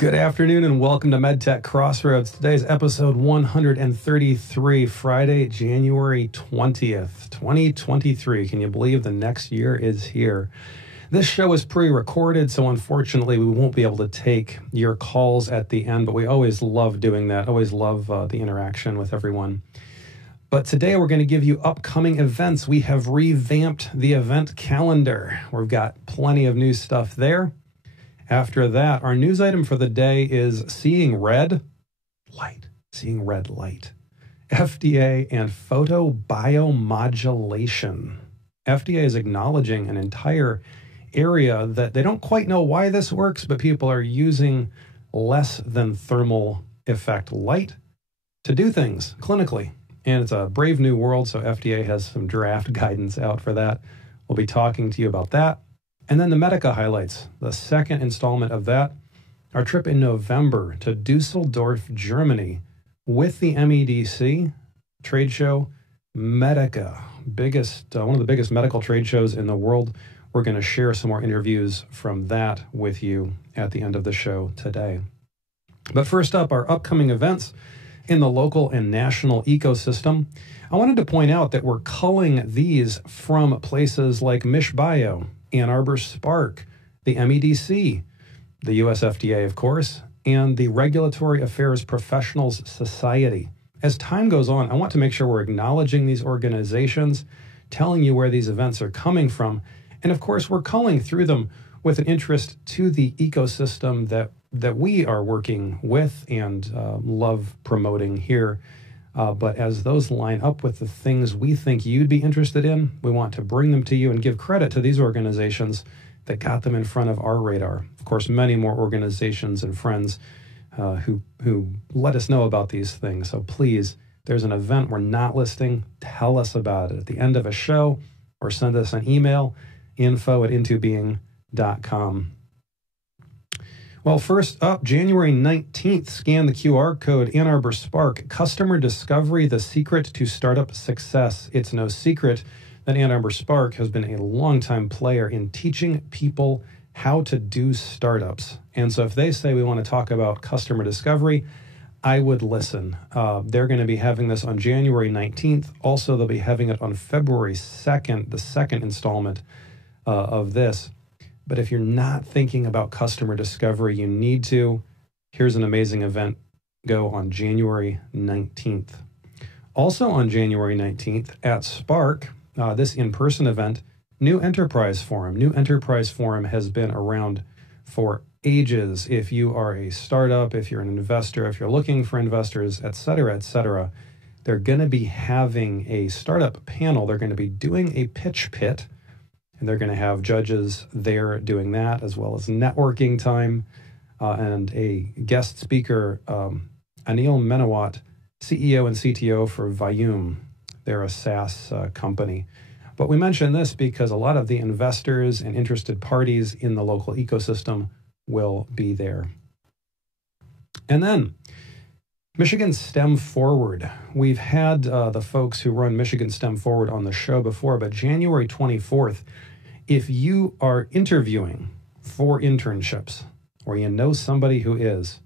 Good afternoon and welcome to MedTech Crossroads. Today's episode 133, Friday, January 20th, 2023. Can you believe the next year is here? This show is pre-recorded, so unfortunately we won't be able to take your calls at the end, but we always love doing that, always love the interaction with everyone. But today we're going to give you upcoming events. We have revamped the event calendar. We've got plenty of new stuff there. After that, our news item for the day is seeing red light. FDA and photobiomodulation. FDA is acknowledging an entire area that they don't quite know why this works, but people are using less than thermal effect light to do things clinically. And it's a brave new world, so FDA has some draft guidance out for that. We'll be talking to you about that. And then the MEDICA highlights, the second installment of that, our trip in November to Dusseldorf, Germany with the MEDC trade show, MEDICA, one of the biggest medical trade shows in the world. We're going to share some more interviews from that with you at the end of the show today. But first up, our upcoming events in the local and national ecosystem. I wanted to point out that we're culling these from places like MichBio, Ann Arbor Spark, the MEDC, the US FDA, of course, and the Regulatory Affairs Professionals Society. As time goes on, I want to make sure we're acknowledging these organizations, telling you where these events are coming from, and of course, we're culling through them with an interest to the ecosystem that we are working with and love promoting here. But as those line up with the things we think you'd be interested in, we want to bring them to you and give credit to these organizations that got them in front of our radar. Of course, many more organizations and friends who let us know about these things. So please, there's an event we're not listing, tell us about it at the end of a show or send us an email, info@intobeing.com. Well, first up, January 19th, scan the QR code, Ann Arbor Spark, Customer Discovery, the Secret to Startup Success. It's no secret that Ann Arbor Spark has been a longtime player in teaching people how to do startups. And so if they say we want to talk about customer discovery, I would listen. They're going to be having this on January 19th. Also, they'll be having it on February 2nd, the second installment of this. But if you're not thinking about customer discovery, you need to. Here's an amazing event. Go on January 19th. Also on January 19th at Spark, this in-person event, New Enterprise Forum. New Enterprise Forum has been around for ages. If you are a startup, if you're an investor, if you're looking for investors, et cetera, they're going to be having a startup panel. They're going to be doing a pitch pit. And they're going to have judges there doing that, as well as networking time, and a guest speaker, Anil Menawat, CEO and CTO for Vayum. They're a SaaS company. But we mention this because a lot of the investors and interested parties in the local ecosystem will be there. And then Michigan STEM Forward. We've had the folks who run Michigan STEM Forward on the show before, but January 24th, if you are interviewing for internships or you know somebody who is,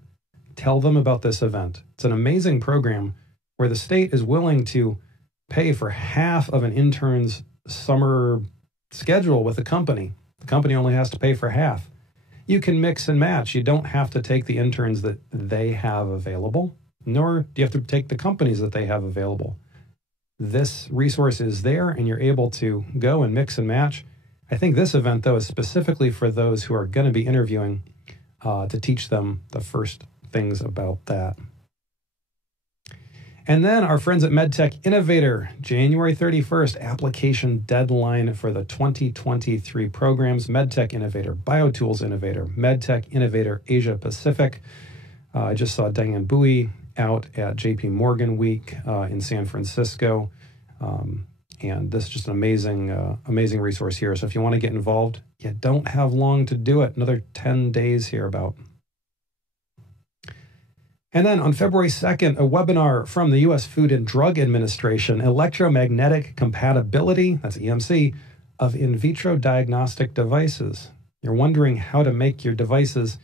tell them about this event. It's an amazing program where the state is willing to pay for half of an intern's summer schedule with the company. The company only has to pay for half. You can mix and match. You don't have to take the interns that they have available, nor do you have to take the companies that they have available. This resource is there and you're able to go and mix and match. I think this event, though, is specifically for those who are going to be interviewing to teach them the first things about that. And then our friends at MedTech Innovator, January 31st, application deadline for the 2023 programs. MedTech Innovator, BioTools Innovator, MedTech Innovator Asia Pacific. I just saw Diane Bowie out at JP Morgan Week in San Francisco. And this is just an amazing resource here. So if you want to get involved, you don't have long to do it. Another 10 days here about. And then on February 2nd, a webinar from the U.S. Food and Drug Administration, Electromagnetic Compatibility, that's EMC, of in vitro diagnostic devices. You're wondering how to make your devices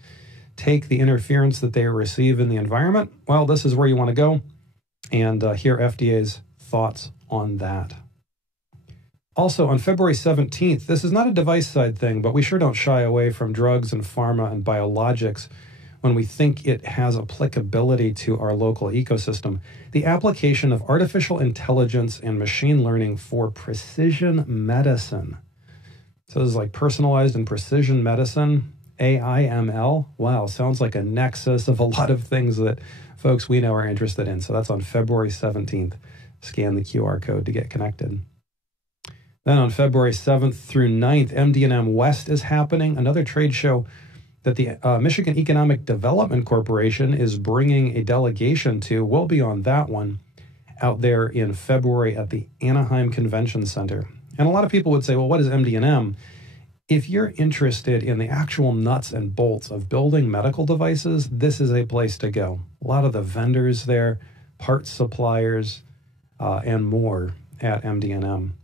take the interference that they receive in the environment, well, this is where you want to go and hear FDA's thoughts on that. Also, on February 17th, this is not a device side thing, but we sure don't shy away from drugs and pharma and biologics when we think it has applicability to our local ecosystem. The application of artificial intelligence and machine learning for precision medicine. So this is like personalized and precision medicine, AIML. Wow, sounds like a nexus of a lot of things that folks we know are interested in. So that's on February 17th. Scan the QR code to get connected. Then on February 7th through 9th, MD&M West is happening, another trade show that the Michigan Economic Development Corporation is bringing a delegation to. We'll be on that one out there in February at the Anaheim Convention Center. And a lot of people would say, well, what is MD&M? If you're interested in the actual nuts and bolts of building medical devices, this is a place to go. A lot of the vendors there, parts suppliers, and more at MD&M.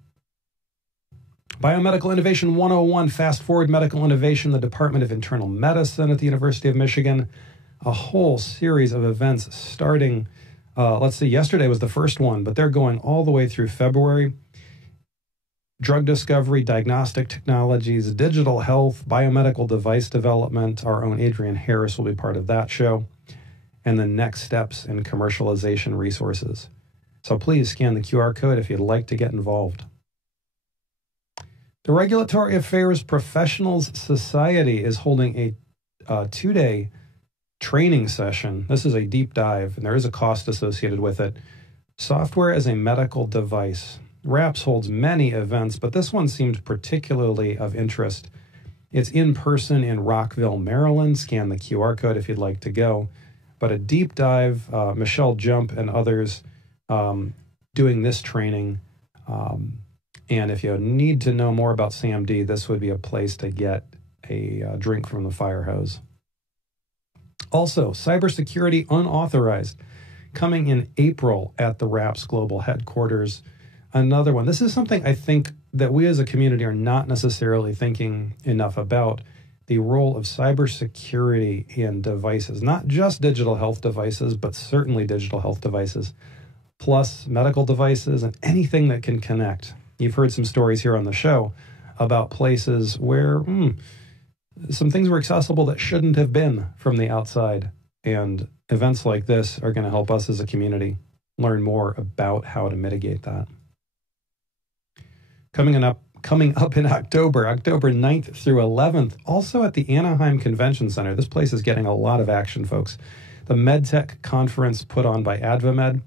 Biomedical Innovation 101, Fast Forward Medical Innovation, the Department of Internal Medicine at the University of Michigan. A whole series of events starting, let's see, yesterday was the first one, but they're going all the way through February. Drug discovery, diagnostic technologies, digital health, biomedical device development. Our own Adrian Harris will be part of that show. And the next steps in commercialization resources. So please scan the QR code if you'd like to get involved. The Regulatory Affairs Professionals Society is holding a 2-day training session. This is a deep dive, and there is a cost associated with it. Software as a medical device. RAPS holds many events, but this one seemed particularly of interest. It's in person in Rockville, Maryland. Scan the QR code if you'd like to go. But a deep dive, Michelle Jump and others doing this training. And if you need to know more about SAMD, this would be a place to get a drink from the fire hose. Also, cybersecurity unauthorized, coming in April at the RAPS Global Headquarters. Another one. This is something I think that we as a community are not necessarily thinking enough about, the role of cybersecurity in devices, not just digital health devices, but certainly digital health devices, plus medical devices and anything that can connect. You've heard some stories here on the show about places where some things were accessible that shouldn't have been from the outside. And events like this are going to help us as a community learn more about how to mitigate that. Coming up in October 9th through 11th, also at the Anaheim Convention Center. This place is getting a lot of action, folks. The MedTech conference put on by AdvaMed.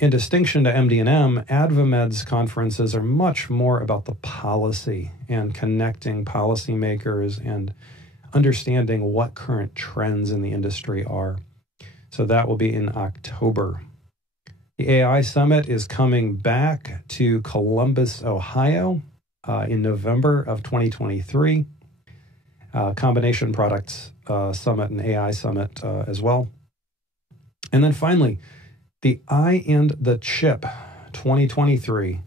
In distinction to MD&M, AdvaMed's conferences are much more about the policy and connecting policymakers and understanding what current trends in the industry are. So that will be in October. The AI Summit is coming back to Columbus, Ohio in November of 2023. Combination Products Summit and AI Summit as well. And then finally, the Eye and the Chip 2023,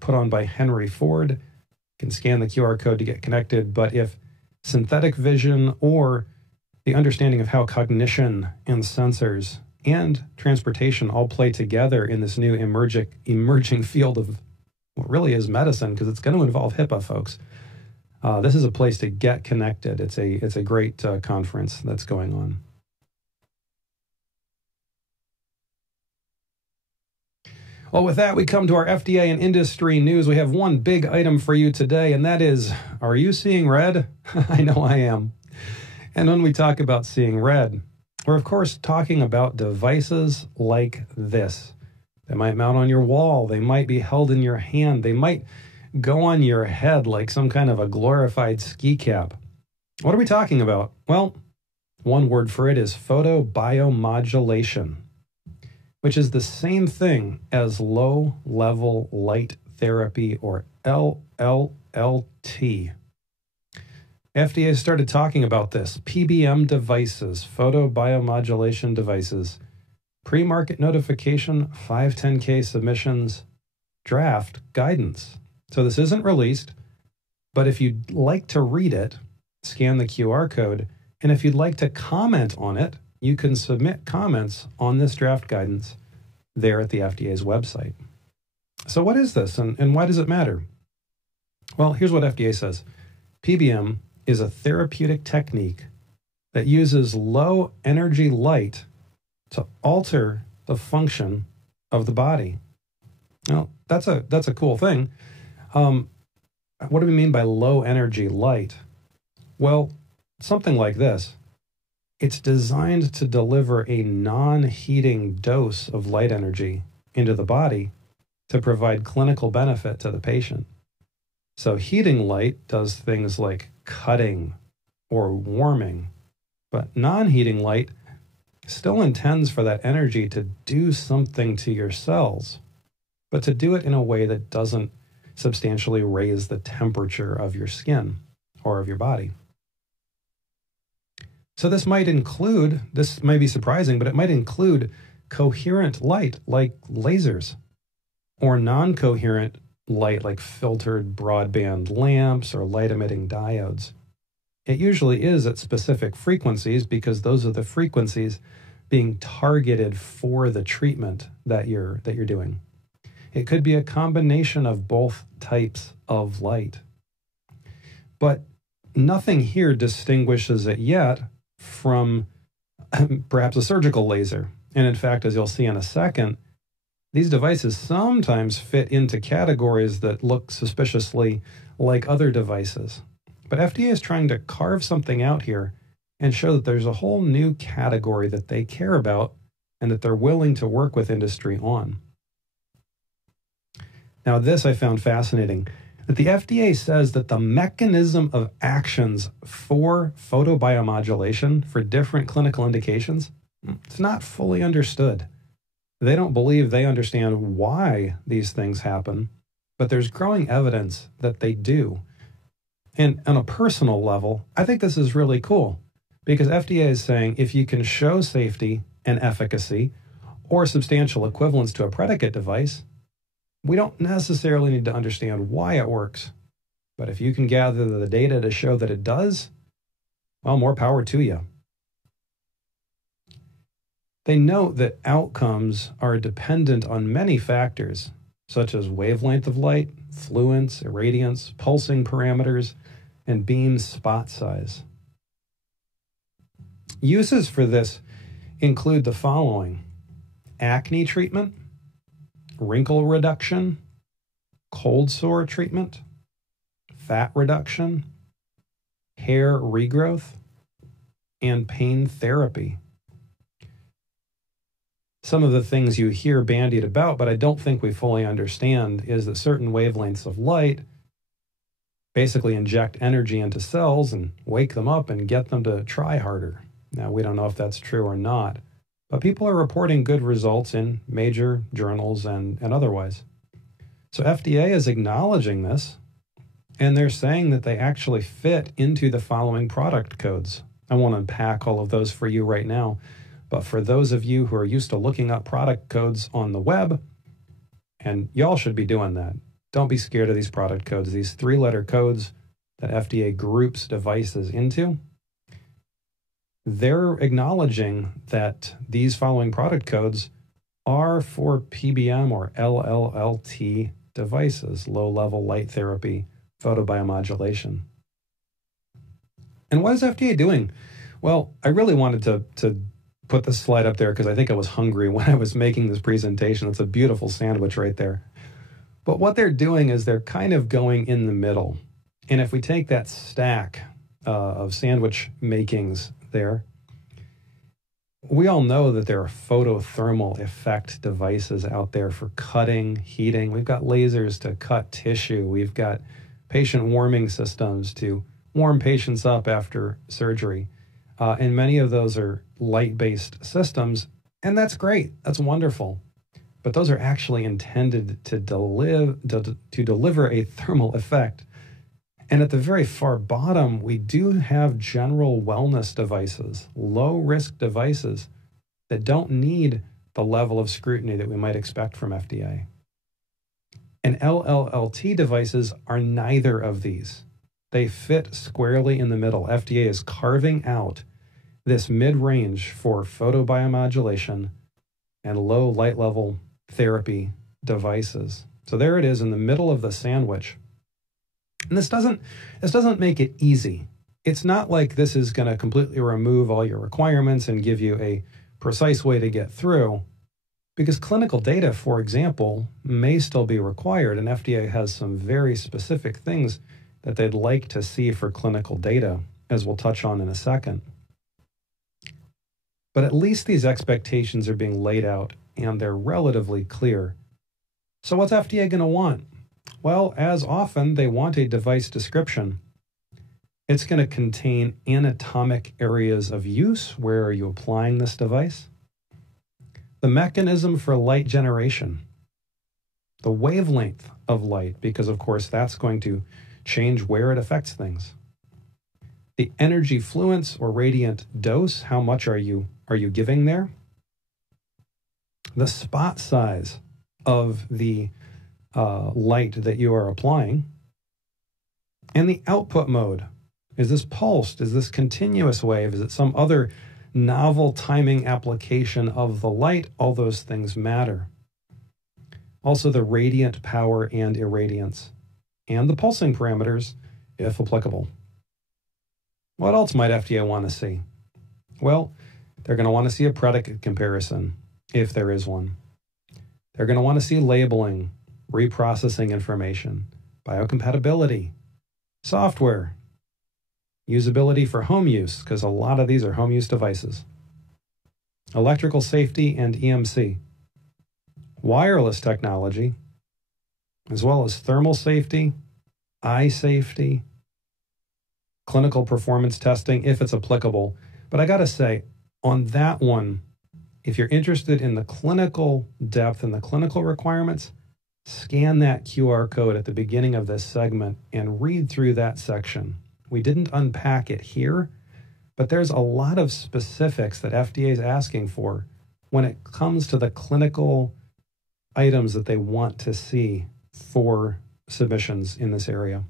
put on by Henry Ford. You can scan the QR code to get connected, but if synthetic vision or the understanding of how cognition and sensors and transportation all play together in this new emerging field of what really is medicine, because it's going to involve HIPAA, folks. This is a place to get connected. It's a great conference that's going on. Well, with that, we come to our FDA and industry news. We have one big item for you today, and that is, are you seeing red? I know I am. And when we talk about seeing red, we're, of course, talking about devices like this. They might mount on your wall. They might be held in your hand. They might go on your head like some kind of a glorified ski cap. What are we talking about? Well, one word for it is photobiomodulation, which is the same thing as low-level light therapy, or LLLT. FDA started talking about this. PBM devices, photobiomodulation devices, pre-market notification, 510K submissions, draft guidance. So this isn't released, but if you'd like to read it, scan the QR code And if you'd like to comment on it, you can submit comments on this draft guidance there at the FDA's website. So what is this and why does it matter? Well, here's what FDA says. PBM is a therapeutic technique that uses low energy light to alter the function of the body. Now, that's a cool thing. What do we mean by low energy light? Well, something like this. It's designed to deliver a non-heating dose of light energy into the body to provide clinical benefit to the patient. So heating light does things like cutting or warming, but non-heating light still intends for that energy to do something to your cells, but to do it in a way that doesn't substantially raise the temperature of your skin or of your body. So this may be surprising, but it might include coherent light like lasers or non-coherent light like filtered broadband lamps or light-emitting diodes. It usually is at specific frequencies because those are the frequencies being targeted for the treatment that you're doing. It could be a combination of both types of light. But nothing here distinguishes it yet from perhaps a surgical laser. And in fact, as you'll see in a second, these devices sometimes fit into categories that look suspiciously like other devices. But FDA is trying to carve something out here and show that there's a whole new category that they care about and that they're willing to work with industry on. Now, this I found fascinating, that the FDA says that the mechanism of actions for photobiomodulation for different clinical indications, it's not fully understood. They don't believe they understand why these things happen, but there's growing evidence that they do. And on a personal level, I think this is really cool because FDA is saying if you can show safety and efficacy or substantial equivalence to a predicate device, we don't necessarily need to understand why it works. But if you can gather the data to show that it does, well, more power to you. They note that outcomes are dependent on many factors, such as wavelength of light, fluence, irradiance, pulsing parameters, and beam spot size. Uses for this include the following: acne treatment, wrinkle reduction, cold sore treatment, fat reduction, hair regrowth, and pain therapy. Some of the things you hear bandied about, but I don't think we fully understand, is that certain wavelengths of light basically inject energy into cells and wake them up and get them to try harder. Now, we don't know if that's true or not, but people are reporting good results in major journals and otherwise. So FDA is acknowledging this, and they're saying that they actually fit into the following product codes. I won't unpack all of those for you right now, but for those of you who are used to looking up product codes on the web, and y'all should be doing that, don't be scared of these product codes, these 3-letter codes that FDA groups devices into. They're acknowledging that these following product codes are for PBM or LLLT devices, low-level light therapy, photobiomodulation. And what is FDA doing? Well, I really wanted to put this slide up there because I think I was hungry when I was making this presentation. It's a beautiful sandwich right there. But what they're doing is they're kind of going in the middle. And if we take that stack of sandwich makings there, we all know that there are photothermal effect devices out there for cutting, heating. We've got lasers to cut tissue. We've got patient warming systems to warm patients up after surgery. And many of those are light-based systems, and that's great. That's wonderful. But those are actually intended to deliver a thermal effect. And at the very far bottom, we do have general wellness devices, low-risk devices that don't need the level of scrutiny that we might expect from FDA. And LLLT devices are neither of these. They fit squarely in the middle. FDA is carving out this mid-range for photobiomodulation and low light level therapy devices. So there it is in the middle of the sandwich. And this doesn't make it easy. It's not like this is going to completely remove all your requirements and give you a precise way to get through, because clinical data, for example, may still be required, and FDA has some very specific things that they'd like to see for clinical data, as we'll touch on in a second. But at least these expectations are being laid out, and they're relatively clear. So what's FDA going to want? Well, as often, they want a device description. It's going to contain anatomic areas of use. Where are you applying this device? The mechanism for light generation. The wavelength of light, because of course that's going to change where it affects things. The energy fluence or radiant dose, how much are you giving there? The spot size of the light that you are applying. And the output mode. Is this pulsed? Is this continuous wave? Is it some other novel timing application of the light? All those things matter. Also the radiant power and irradiance, and the pulsing parameters, if applicable. What else might FDA want to see? Well, they're going to want to see a predicate comparison, if there is one. They're going to want to see labeling, reprocessing information, biocompatibility, software, usability for home use, because a lot of these are home use devices, electrical safety and EMC, wireless technology, as well as thermal safety, eye safety, clinical performance testing, if it's applicable. But I got to say, on that one, if you're interested in the clinical depth and the clinical requirements, scan that QR code at the beginning of this segment and read through that section. We didn't unpack it here, but there's a lot of specifics that FDA is asking for when it comes to the clinical items that they want to see for submissions in this area.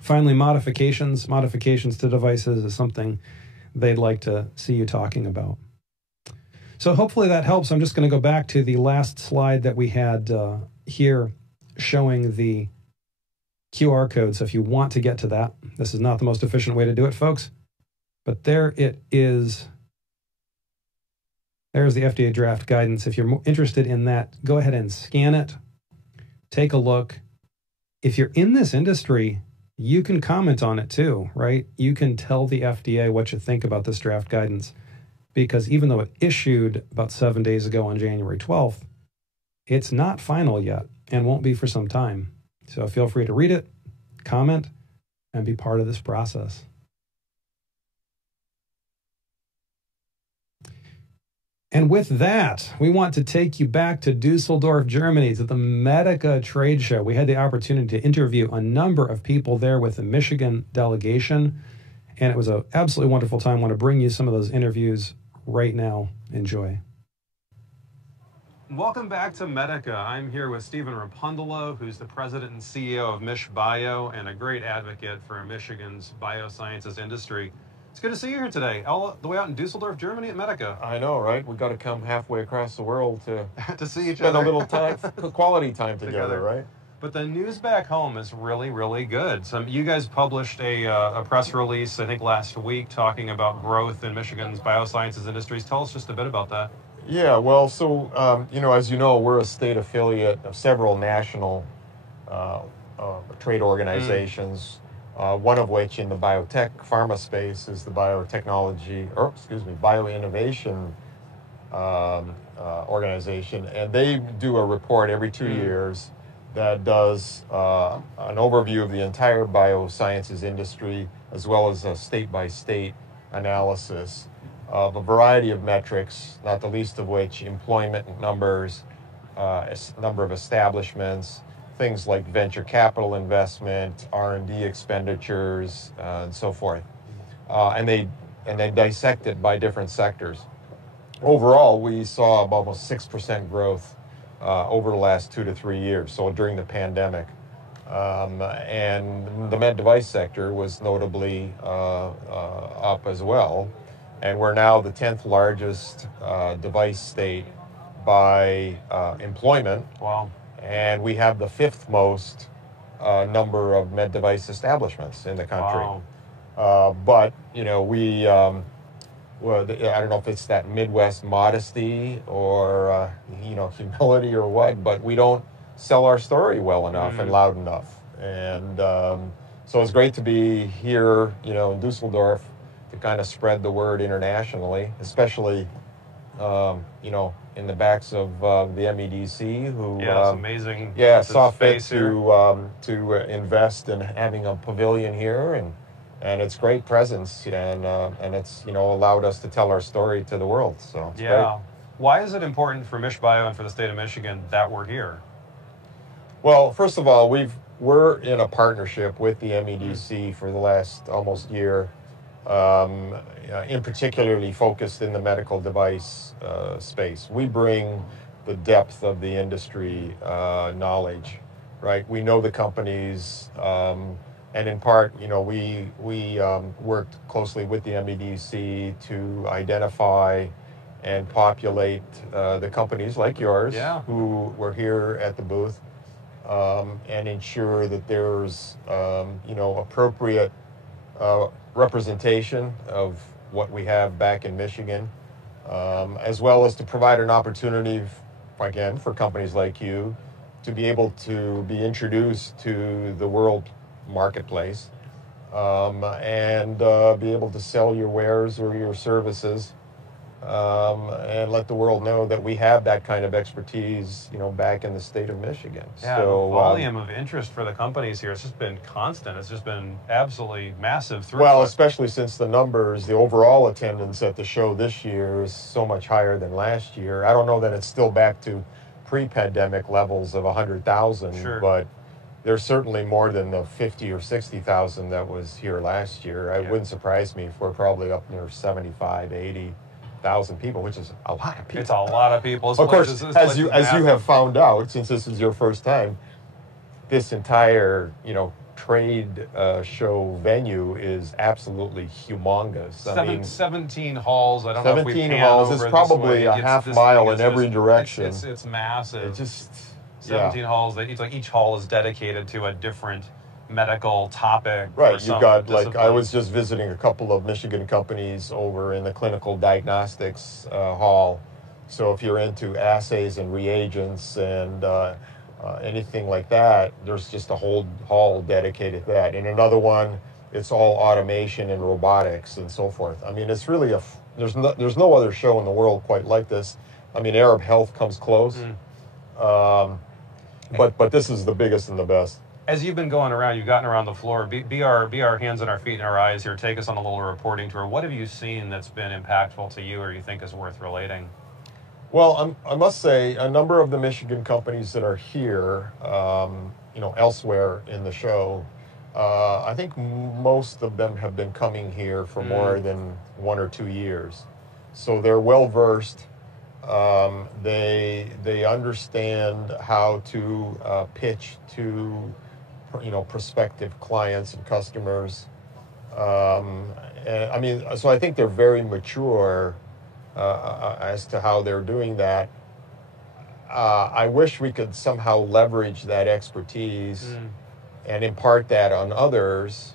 Finally, modifications to devices is something they'd like to see you talking about. So hopefully that helps. I'm just going to go back to the last slide that we had here showing the QR code. So if you want to get to that, this is not the most efficient way to do it, folks, but there it is. There's the FDA draft guidance. If you're interested in that, go ahead and scan it. Take a look. If you're in this industry, you can comment on it too, right? You can tell the FDA what you think about this draft guidance, because even though it issued about 7 days ago on January 12th, it's not final yet and won't be for some time. So feel free to read it, comment, and be part of this process. And with that, we want to take you back to Dusseldorf, Germany, to the MEDICA trade show. We had the opportunity to interview a number of people there with the Michigan delegation, and it was an absolutely wonderful time. I want to bring you some of those interviews right now. Enjoy. Welcome back to MEDICA. I'm here with Stephen Rapundalo, who's the president and CEO of MichBio and a great advocate for Michigan's biosciences industry. It's good to see you here today, all the way out in Dusseldorf, Germany at MEDICA. I know, right? We've got to come halfway across the world to see each spend other. a little time, quality time together, right? But the news back home is really, really good. You guys published a press release, I think, last week talking about growth in Michigan's biosciences industries. Tell us just a bit about that. Yeah, well, so, as you know, we're a state affiliate of several national trade organizations, one of which in the biotech pharma space is the bioinnovation organization. And they do a report every 2 years that does an overview of the entire biosciences industry, as well as a state-by-state analysis of a variety of metrics, not the least of which employment numbers, number of establishments, things like venture capital investment, R&D expenditures, and so forth. And they dissect it by different sectors. Overall, we saw almost 6% growth over the last 2 to 3 years, so during the pandemic. And the med device sector was notably up as well. And we're now the 10th largest device state by employment. Wow. And we have the 5th most number of med device establishments in the country. Wow. But, you know, well, I don't know if it's that Midwest modesty or, you know, humility or what, but we don't sell our story well enough and loud enough. And so it's great to be here, you know, in Dusseldorf to kind of spread the word internationally, especially, you know, in the backs of the MEDC, who it's amazing. Saw fit to invest in having a pavilion here, and it's great presence, and it's, you know, allowed us to tell our story to the world. So it's great. Why is it important for MichBio and for the state of Michigan that we're here? Well, first of all, we're in a partnership with the MEDC for the last almost year, in particularly focused in the medical device space. We bring the depth of the industry knowledge, right? We know the companies, and in part, you know, we worked closely with the MEDC to identify and populate the companies like yours who were here at the booth, and ensure that there's, you know, appropriate representation of what we have back in Michigan, as well as to provide an opportunity, again, for companies like you to be able to be introduced to the world marketplace, and be able to sell your wares or your services, and let the world know that we have that kind of expertise, you know, back in the state of Michigan. Yeah, so, the volume of interest for the companies here has just been constant. It's just been absolutely massive. Well, especially since the overall attendance at the show this year is so much higher than last year. I don't know that it's still back to pre-pandemic levels of 100,000, but there's certainly more than the 50 or 60,000 that was here last year. It wouldn't surprise me if we're probably up near 75, 80,000 people, which is a lot of people. It's a lot of people. Of course, as you have found out, since this is your first time, this entire, you know, trade show venue is absolutely humongous. 17 halls. I don't know if we 17 halls. It's probably a half mile in every direction. It's massive. It just 17 halls. It's like each hall is dedicated to a different medical topic. Right. You've got, like, I was just visiting a couple of Michigan companies over in the clinical diagnostics hall. So if you're into assays and reagents and anything like that, there's just a whole hall dedicated to that. In another one, it's all automation and robotics and so forth. I mean, it's really there's no other show in the world quite like this. I mean, Arab Health comes close, but this is the biggest and the best. As you've been going around, you've gotten around the floor. Be our hands and our feet and our eyes here. Take us on a little reporting tour. What have you seen that's been impactful to you, or you think is worth relating? Well, I must say, a number of the Michigan companies that are here, you know, elsewhere in the show, I think most of them have been coming here for more than 1 or 2 years. So they're well versed. They understand how to pitch to, you know, prospective clients and customers. And I mean, so I think they're very mature as to how they're doing that. I wish we could somehow leverage that expertise and impart that on others,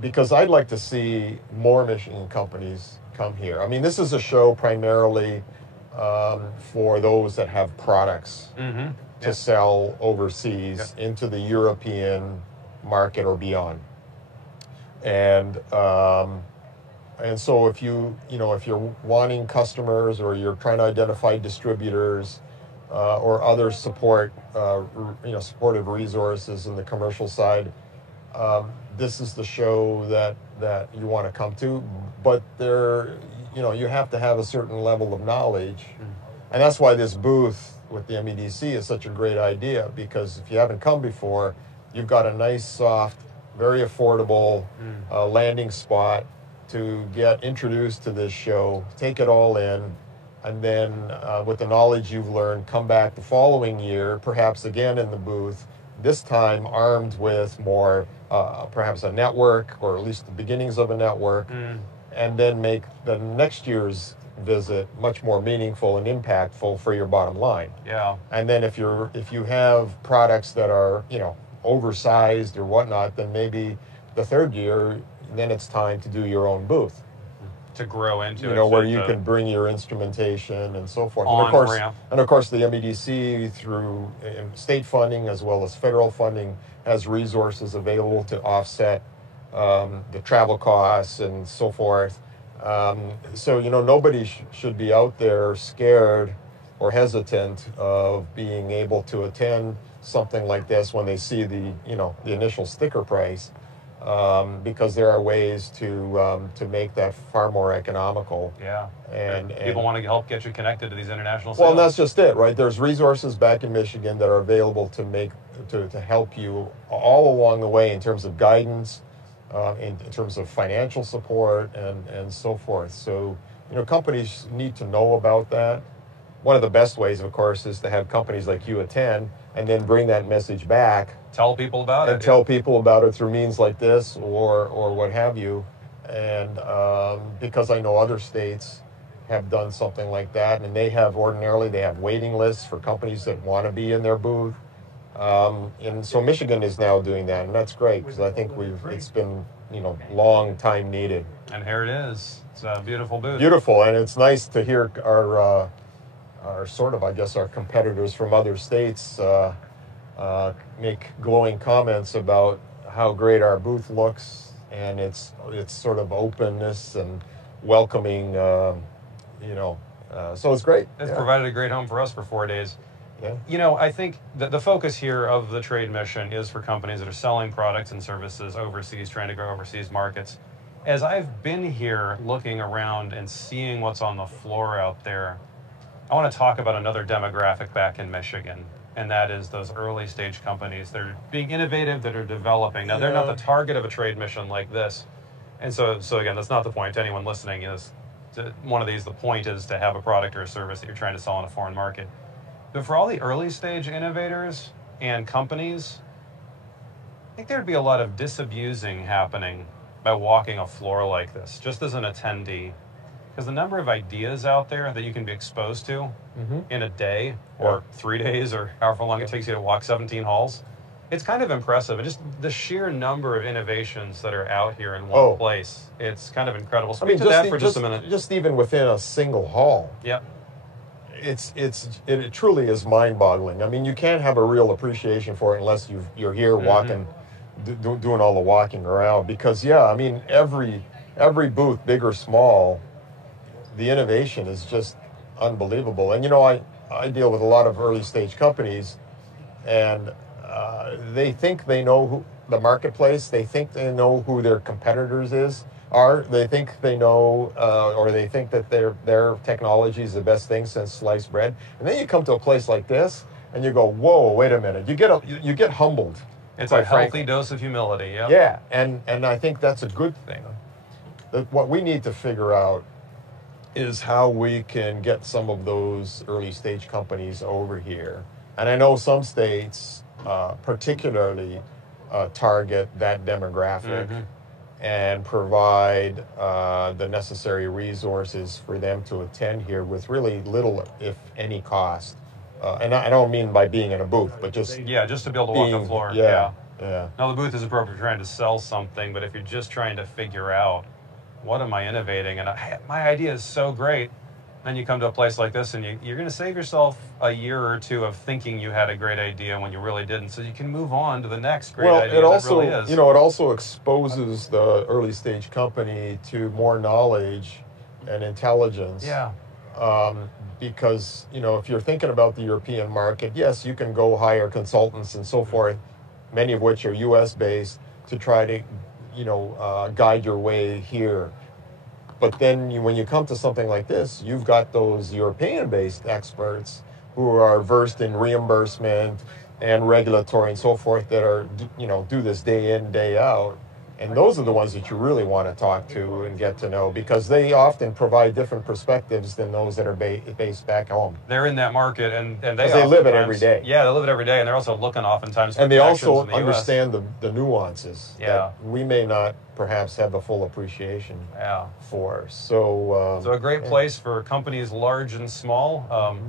because I'd like to see more Michigan companies come here. I mean, this is a show primarily for those that have products to sell overseas into the European market or beyond. And so if if you're wanting customers, or you're trying to identify distributors or other supportive resources in the commercial side, this is the show that you want to come to. But you have to have a certain level of knowledge, and that's why this booth with the MEDC is such a great idea, because if you haven't come before, you've got a nice, soft, very affordable landing spot to get introduced to this show, take it all in, and then with the knowledge you've learned, come back the following year, perhaps again in the booth, this time armed with more, perhaps a network, or at least the beginnings of a network, and then make the next year's visit much more meaningful and impactful for your bottom line. Yeah. And then if you have products that are, oversized or whatnot, then maybe the third year, then it's time to do your own booth. To grow into it. Where you can bring your instrumentation and so forth. And of course, the MEDC, through state funding as well as federal funding, has resources available to offset the travel costs and so forth. So, nobody should be out there scared or hesitant of being able to attend something like this when they see the initial sticker price. Because there are ways to make that far more economical. Yeah, and people want to help get you connected to these international sales. Well, and that's just it, right? There's resources back in Michigan that are available to help you all along the way in terms of guidance, in terms of financial support, and so forth. So, companies need to know about that. One of the best ways, of course, is to have companies like you attend and then bring that message back. Tell people about it. And tell people about it through means like this or what have you. And because I know other states have done something like that, and they have waiting lists for companies that want to be in their booth. And so Michigan is now doing that, and that's great because I think it's been long time needed. And here it is. It's a beautiful booth. Beautiful, and it's nice to hear our sort of, I guess, our competitors from other states make glowing comments about how great our booth looks and its sort of openness and welcoming. So it's great. It's provided a great home for us for 4 days. Yeah. I think that the focus here of the trade mission is for companies that are selling products and services overseas, trying to grow overseas markets. As I've been here looking around and seeing what's on the floor out there, I want to talk about another demographic back in Michigan, and that is those early stage companies. They're being innovative, that are developing. Now, they're not the target of a trade mission like this. And so again, that's not the point to anyone listening. The point is to have a product or a service that you're trying to sell in a foreign market. But for all the early stage innovators and companies, I think there'd be a lot of disabusing happening by walking a floor like this, just as an attendee. Because the number of ideas out there that you can be exposed to in a day or 3 days or however long it takes you to walk 17 halls, it's kind of impressive. And just the sheer number of innovations that are out here in one place, it's kind of incredible. Speak to that for just a minute. Just even within a single hall. Yep. It truly is mind-boggling. I mean, you can't have a real appreciation for it unless you're here walking, doing all the walking around. Because every booth, big or small, the innovation is just unbelievable. And I deal with a lot of early stage companies, and they think they know who the marketplace. They think they know who their competitors are. They think they know, or they think that their technology is the best thing since sliced bread. And then you come to a place like this, and you go, "Whoa, wait a minute!" You get humbled. It's a healthy dose of humility. Yep. Yeah, and I think that's a good thing. What we need to figure out is how we can get some of those early stage companies over here. And I know some states particularly target that demographic and provide the necessary resources for them to attend here with really little, if any, cost. And I don't mean by being in a booth, but just to be able to walk the floor. Yeah. Now, the booth is appropriate for trying to sell something, but if you're just trying to figure out, what am I innovating? And my idea is so great. Then you come to a place like this, and you're going to save yourself a year or two of thinking you had a great idea when you really didn't. So you can move on to the next great idea. It also, that really is. it also exposes the early stage company to more knowledge and intelligence. Yeah. Because if you're thinking about the European market, yes, you can go hire consultants and so forth, many of which are U.S. based, to try to guide your way here. But then when you come to something like this, you've got those European-based experts who are versed in reimbursement and regulatory and so forth that are, do this day in, day out. And those are the ones that you really want to talk to and get to know, because they often provide different perspectives than those that are based back home. They're in that market, and they live it every day. Yeah, they live it every day, and they're also looking oftentimes for and they also in the understand the nuances that we may not perhaps have the full appreciation for. So a great place for companies large and small.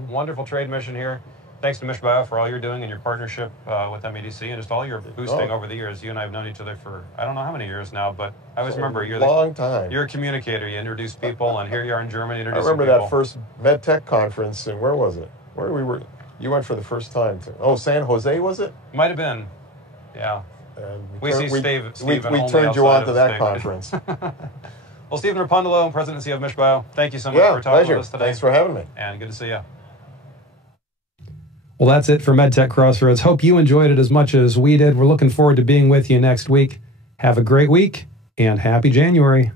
Wonderful trade mission here. Thanks to MichBio for all you're doing and your partnership with MEDC and just all your boosting over the years. You and I have known each other for I don't know how many years now, but I always remember you're long time. You're a communicator. You introduce people, and here you are in Germany introducing people. I remember people. that first MedTech conference, and where was it? Where we were? You went for the first time to San Jose, was it? Might have been. Yeah. And we turned you on to that conference. Well, Stephen Rapundalo, President and CEO of MichBio, thank you so much for talking with us today. Thanks for having me. And good to see you. Well, that's it for MedTech Crossroads. Hope you enjoyed it as much as we did. We're looking forward to being with you next week. Have a great week and happy January.